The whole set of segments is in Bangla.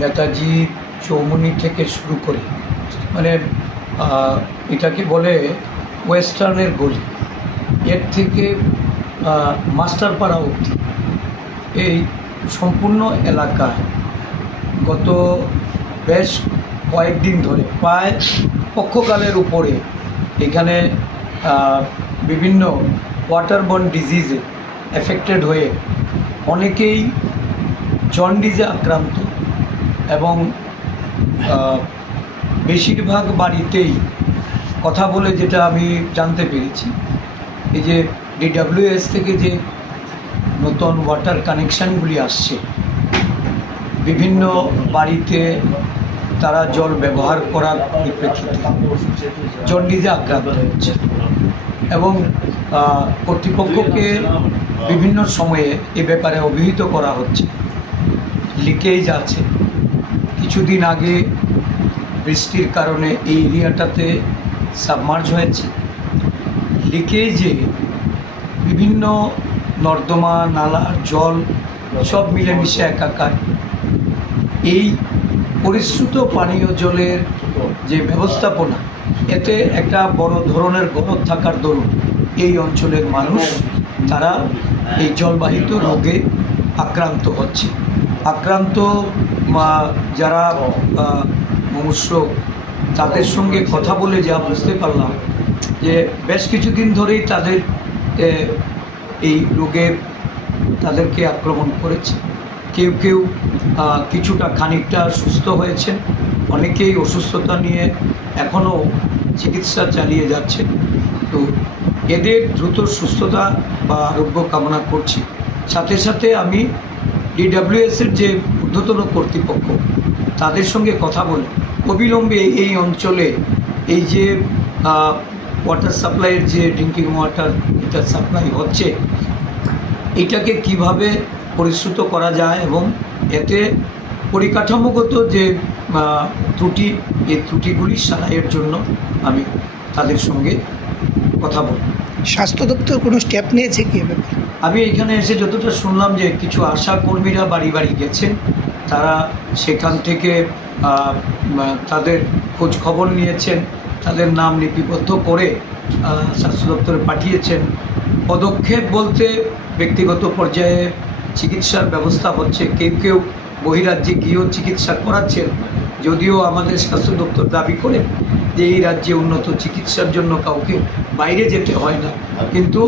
নেতাজি চৌমুনি থেকে শুরু করে মানে এটাকে বলে ওয়েস্টার্নের গলি। এর থেকে মাস্টারপাড়া অবধি। এই সম্পূর্ণ এলাকায় গত বেশ কয়েকদিন ধরে, প্রায় পক্ষকালের উপরে এখানে বিভিন্ন ওয়াটারবর্ন ডিজিজে এফেক্টেড হয়ে অনেকেই জন্ডিজে আক্রান্ত। এবং বেশিরভাগ বাড়িতেই কথা বলে যেটা আমি জানতে পেরেছি, এই যে ডিডাব্লিউএস থেকে যে নতুন ওয়াটার কানেকশানগুলি আসছে, বিভিন্ন বাড়িতে তারা জল ব্যবহার করার পরিপ্রেক্ষিতে জন্ডিজে আক্রান্ত হচ্ছে এবং কর্তৃপক্ষকে বিভিন্ন সময়ে এ ব্যাপারে অভিহিত করা হচ্ছে, লিকেজ আছে কিছুদিন আগে বৃষ্টির কারণে এই এরিয়াটাতে সাবমার্জ হয়েছে। লিকেজে বিভিন্ন নর্দমা নালার জল সব মিলেমিশে একাকার। এই পরিশ্রুত পানীয় জলের যে ব্যবস্থাপনা, এতে একটা বড় ধরনের গরদ থাকার দরুন এই অঞ্চলের মানুষ, তারা এই জলবাহিত রোগে আক্রান্ত হচ্ছে। আক্রান্ত যারা মনুষ্য, তাদের সঙ্গে কথা বলে যা বুঝতে পারলাম যে বেশ কিছুদিন ধরেই তাদের এই রোগের তাদেরকে আক্রমণ করেছে। কেউ কেউ কিছুটা খানিকটা সুস্থ হয়েছেন, অনেকেই অসুস্থতা নিয়ে এখনও চিকিৎসা চালিয়ে যাচ্ছে তো এদের দ্রুত সুস্থতা বা আরোগ্য কামনা করছি। সাথে সাথে আমি ডিডাব্লিউএসের যে ঊর্ধ্বতন কর্তৃপক্ষ, তাদের সঙ্গে কথা বলে, অবিলম্বে এই অঞ্চলে এই যে ওয়াটার সাপ্লাইয়ের যে ড্রিঙ্কিং ওয়াটার এটা সাপ্লাই হচ্ছে, এটাকে কীভাবে পরিশ্রুত করা যায় এবং এতে পরিকাঠামোগত যে ত্রুটি এই ত্রুটিগুলি সারাইয়ের জন্য আমি তাদের সঙ্গে কথা বলব। স্বাস্থ্য দপ্তর কোনো স্টেপ নিয়েছে কি ব্যাপারে? আমি এখানে এসে যতটা শুনলাম যে কিছু আশা কর্মীরা বাড়ি বাড়ি গেছেন, তারা সেখান থেকে তাদের খোঁজ খবর নিয়েছেন, তাদের নাম লিপিবদ্ধ করে স্বাস্থ্য দপ্তরে পাঠিয়েছেন। পদক্ষেপ বলতে ব্যক্তিগত পর্যায়ে চিকিৎসার ব্যবস্থা হচ্ছে, কেউ কেউ বহিরাজ্যে গিয়েও চিকিৎসা করাচ্ছেন, যদিও আমাদের স্বাস্থ্য দপ্তর দাবি করেন যে এই রাজ্যে উন্নত চিকিৎসার জন্য কাউকে বাইরে যেতে হয় না। কিন্তু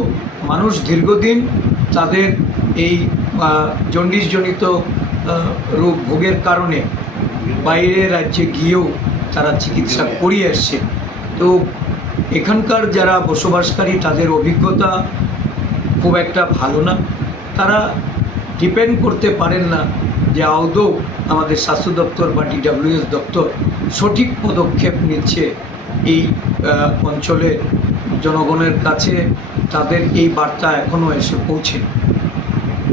মানুষ দীর্ঘদিন তাদের এই জন্ডিসজনিত রোগ ভোগের কারণে বাইরে রাজ্যে গিয়েও তারা চিকিৎসা করিয়ে আসছে। তো এখানকার যারা বসবাসকারী তাদের অভিজ্ঞতা খুব একটা ভালো না। তারা ডিপেন্ড করতে পারেন না যে আদৌ আমাদের স্বাস্থ্য দপ্তর বা ডিডাব্লিউএস দপ্তর সঠিক পদক্ষেপ নিচ্ছে এই অঞ্চলের জনগণের কাছে, তাদের এই বার্তা এখনও এসে পৌঁছে